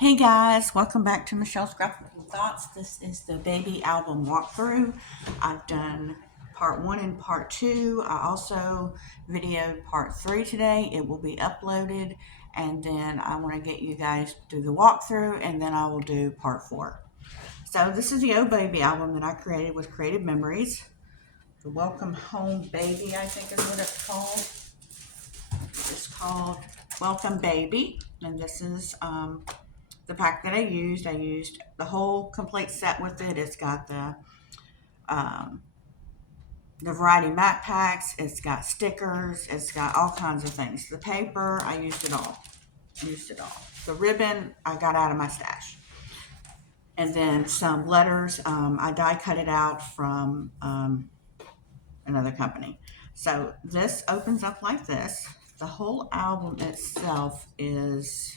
Hey guys, welcome back to Michelle's Graphical Thoughts. This is the baby album walkthrough. I've done part one and part two. I also videoed part three today. It will be uploaded, and then I want to get you guys through the walkthrough, and then I will do part four. So this is the Oh Baby album that I created with Creative Memories. The Welcome Home Baby, I think is what it's called. It's called Welcome Baby, and this is the pack that I used. I used the whole complete set with it. It's got um, the variety map packs. It's got stickers. It's got all kinds of things. The paper, I used it all. The ribbon, I got out of my stash. And then some letters. I die cut it out from another company. So this opens up like this. The whole album itself is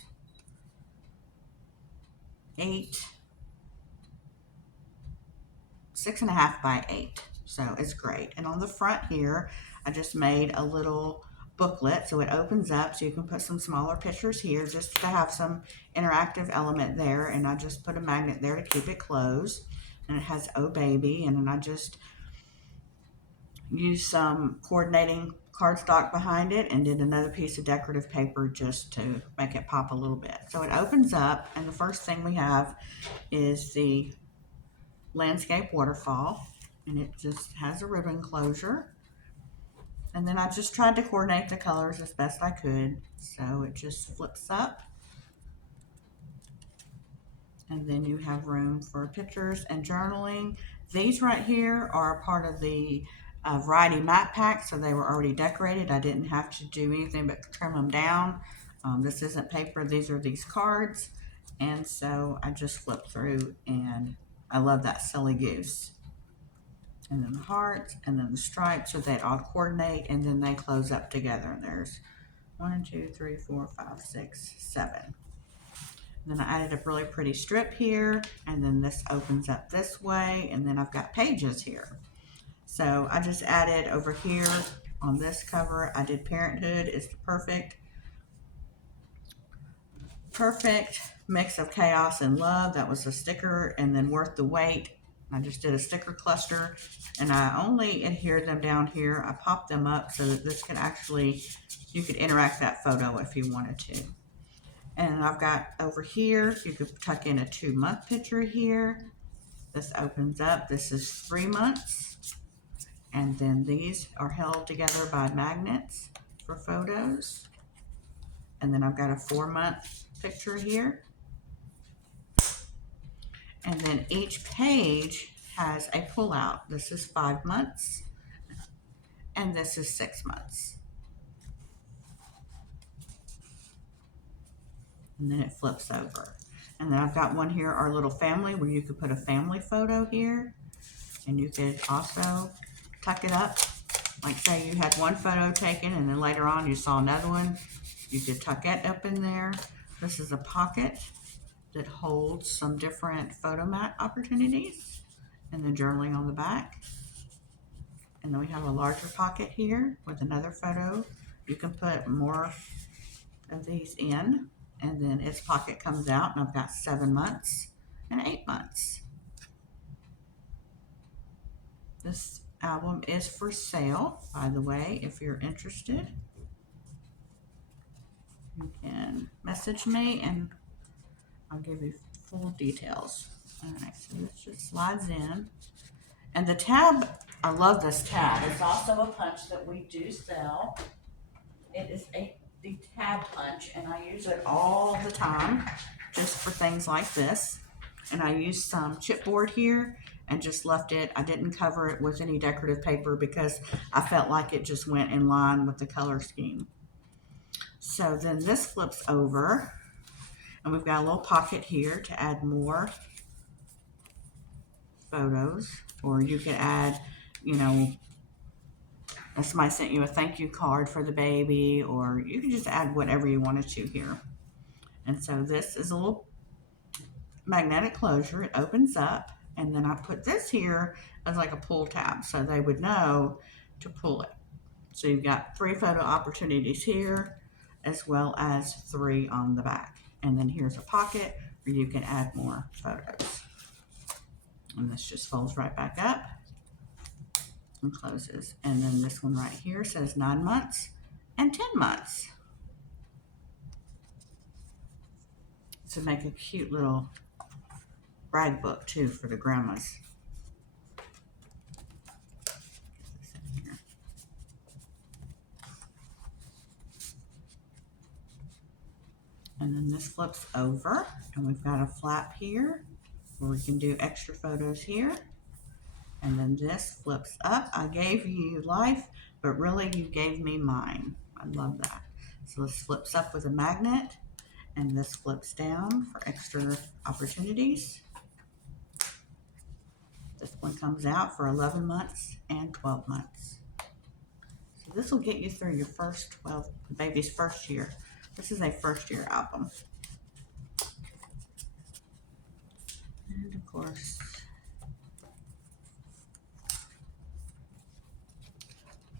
6.5 by 8. So it's great. And on the front here, I just made a little booklet so it opens up so you can put some smaller pictures here just to have some interactive element there. And I just put a magnet there to keep it closed. And it has Oh Baby. And then I just used some coordinating cardstock behind it and did another piece of decorative paper just to make it pop a little bit. So it opens up, and the first thing we have is the landscape waterfall, and it just has a ribbon closure. And then I just tried to coordinate the colors as best I could. So it just flips up, and then you have room for pictures and journaling. These right here are a part of the variety map pack, so they were already decorated. I didn't have to do anything but trim them down. This isn't paper, these are these cards. And so I just flipped through, and I love that silly goose. And then the hearts, and then the stripes, so they all coordinate, and then they close up together. There's 1, 2, 3, 4, 5, 6, 7. And then I added a really pretty strip here, and then this opens up this way, and then I've got pages here. So I just added over here on this cover, I did Parenthood is the perfect mix of chaos and love. That was a sticker, and then Worth the Wait. I just did a sticker cluster, and I only adhered them down here. I popped them up so that this could actually, you could interact that photo if you wanted to. And I've got over here, you could tuck in a 2-month picture here. This opens up. This is 3 months. And then these are held together by magnets for photos. And then I've got a 4-month picture here. And then each page has a pullout. This is 5 months, and this is 6 months. And then it flips over. And then I've got one here, our little family, where you could put a family photo here. And you could also tuck it up. Like say you had one photo taken and then later on you saw another one. You could tuck it up in there. This is a pocket that holds some different photo mat opportunities, and then journaling on the back. And then we have a larger pocket here with another photo. You can put more of these in, and then its pocket comes out, and I've got 7 months and 8 months. This album is for sale, by the way, if you're interested. You can message me and I'll give you full details. All right, so this just slides in. And the tab, I love this tab. It's also a punch that we do sell. It is the tab punch, and I use it all the time just for things like this. And I used some chipboard here and just left it. I didn't cover it with any decorative paper because I felt like it just went in line with the color scheme. So then this flips over, and we've got a little pocket here to add more photos, or you could add, you know, if somebody sent you a thank you card for the baby, or you can just add whatever you wanted to here. And so this is a little magnetic closure. It opens up, and then I put this here as like a pull tab so they would know to pull it. So you've got 3 photo opportunities here as well as 3 on the back. And then here's a pocket you can add more photos. And this just folds right back up and closes. And then this one right here says 9 months and 10 months. To make a cute little brag book too for the grandmas. And then this flips over and we've got a flap here where we can do extra photos here. And then this flips up. I gave you life, but really you gave me mine. I love that. So this flips up with a magnet and this flips down for extra opportunities. This one comes out for 11 months and 12 months. So this will get you through your first, well, the baby's first year. This is a first year album. And of course,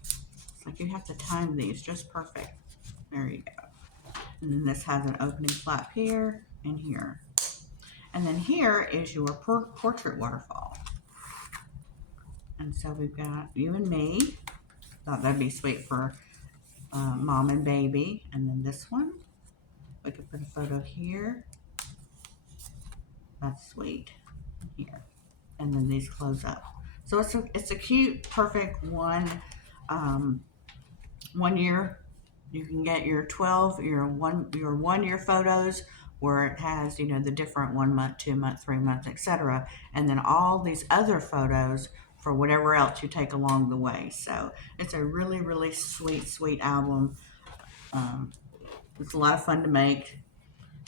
it's like you have to time these just perfect. There you go. And then this has an opening flap here and here. And then here is your portrait waterfall. And so we've got you and me. Thought that'd be sweet for mom and baby. And then this one, we could put a photo here. That's sweet. Here. And then these close up. So it's a cute, perfect one year. You can get your 12, your 1 year photos where it has, you know, the different 1 month, 2 month, 3 months, etc. And then all these other photos for whatever else you take along the way. So it's a really, really sweet album. It's a lot of fun to make.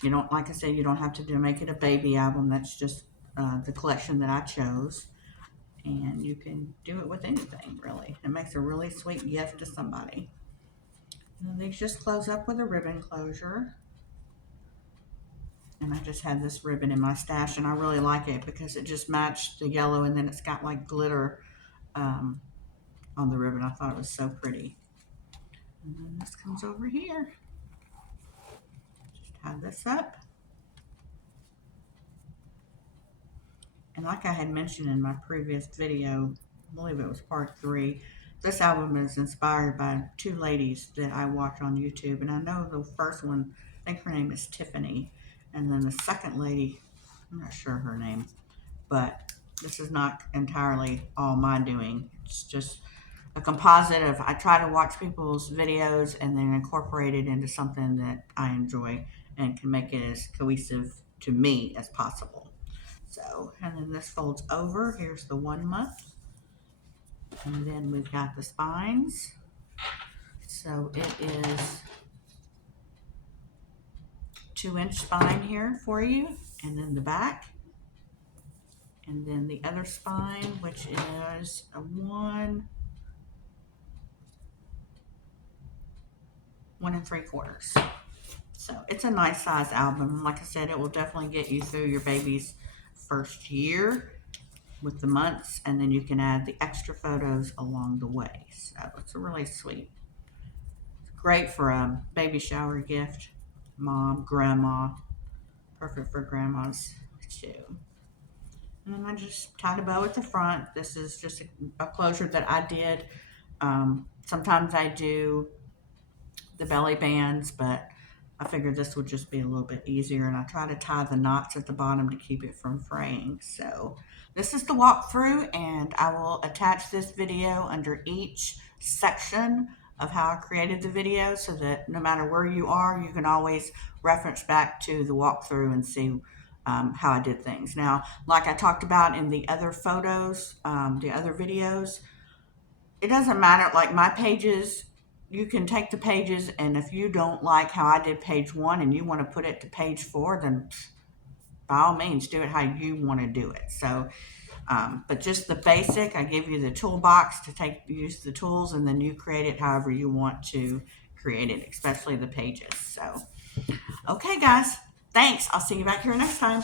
You don't, like I said, you don't have to make it a baby album. That's just the collection that I chose. And you can do it with anything, really. It makes a really sweet gift to somebody. And then these just close up with a ribbon closure. And I just had this ribbon in my stash, and I really like it because it just matched the yellow, and then it's got like glitter on the ribbon. I thought it was so pretty. And then this comes over here. Just tie this up. And like I had mentioned in my previous video, I believe it was part 3, this album is inspired by 2 ladies that I watch on YouTube. And I know the first one, I think her name is Tiffany. And then the second lady, I'm not sure her name, but this is not entirely all my doing. It's just a composite of, I try to watch people's videos and then incorporate it into something that I enjoy and can make it as cohesive to me as possible. So, and then this folds over. Here's the 1 month. And then we've got the spines. So it is 2-inch spine here for you, and then the back, and then the other spine, which is a 1 3/4. So it's a nice size album. Like I said, it will definitely get you through your baby's first year with the months, and then you can add the extra photos along the way. So it's a really sweet. It's great for a baby shower gift. Mom, grandma, perfect for grandmas too. And then I just tied a bow at the front. This is just a closure that I did. Sometimes I do the belly bands, but I figured this would just be a little bit easier, and I try to tie the knots at the bottom to keep it from fraying. So this is the walkthrough, and I will attach this video under each section of how I created the video so that no matter where you are, you can always reference back to the walkthrough and see how I did things. Now, like I talked about in the other photos, the other videos, it doesn't matter, like my pages, you can take the pages, and if you don't like how I did page 1 and you want to put it to page 4, then by all means do it how you want to do it. So but just the basic, I give you the toolbox to use the tools, and then you create it however you want to create it, especially the pages. So okay guys, thanks. I'll see you back here next time.